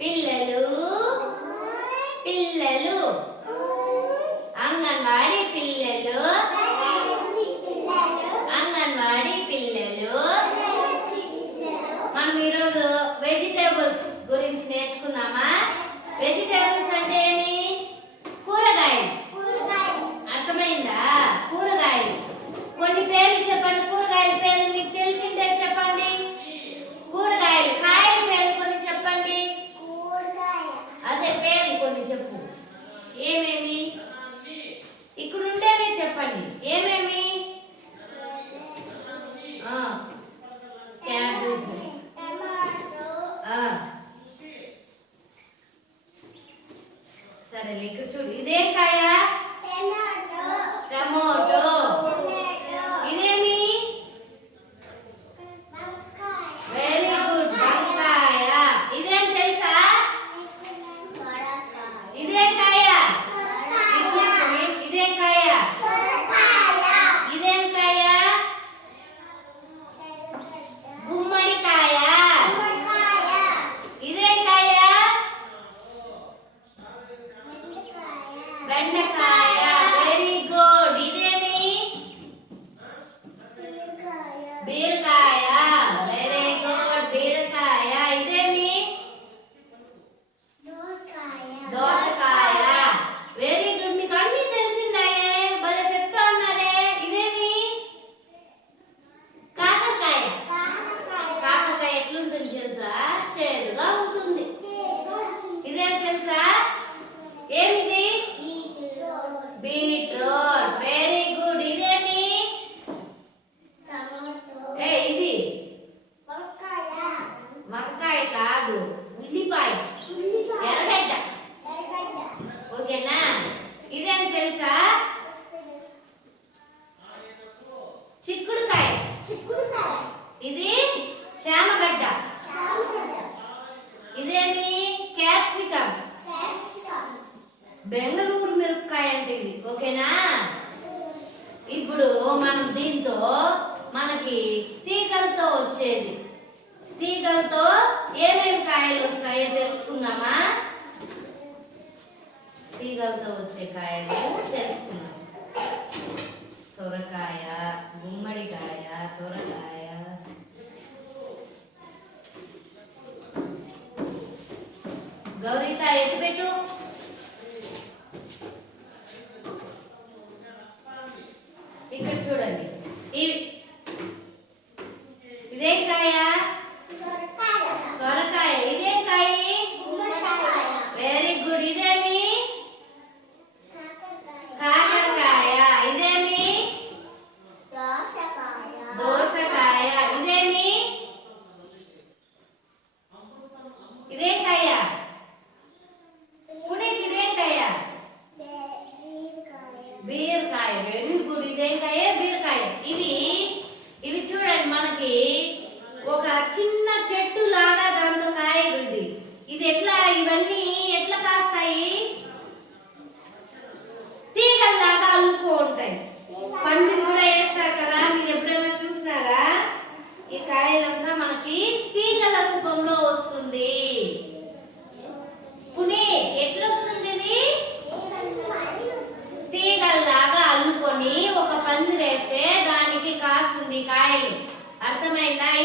పిల్లలు. పిల్లలు. అంగన్వాడీ పిల్లలు. ఇక్కడ ఉంటే మీరు చెప్పండి. ఏమేమి? క్యాబేజ్. సరేలే ఇక్కడ చూడు. ఇదే కాయ? తెలుసా? ఏమిది బీట్రూట్. వెరీ గుడ్ ఇదేమి ఏ ఇది? వంకాయ కాదు. ఉల్లిపాయ. ఎర్రగడ్డ. ఓకేనా? ఇదేం తెలుసా? ఓకేనా? ఇప్పుడు మనం దీంతో మనకి తీగలతో వచ్చేది. తీగలతో ఏమేమి కాయలు వస్తాయో తెలుసుకుందామా? తీగలతో వచ్చే కాయలు తెలుసుకుందాం. సొరకాయ ఇదేం కాయ సొరకాయ ఇదేం కాయ వెరీ గుడ్ ఇదేమి కాకరకాయ ఇదేమి దోసకాయ ఇదేమి ఇదేం 这么美来。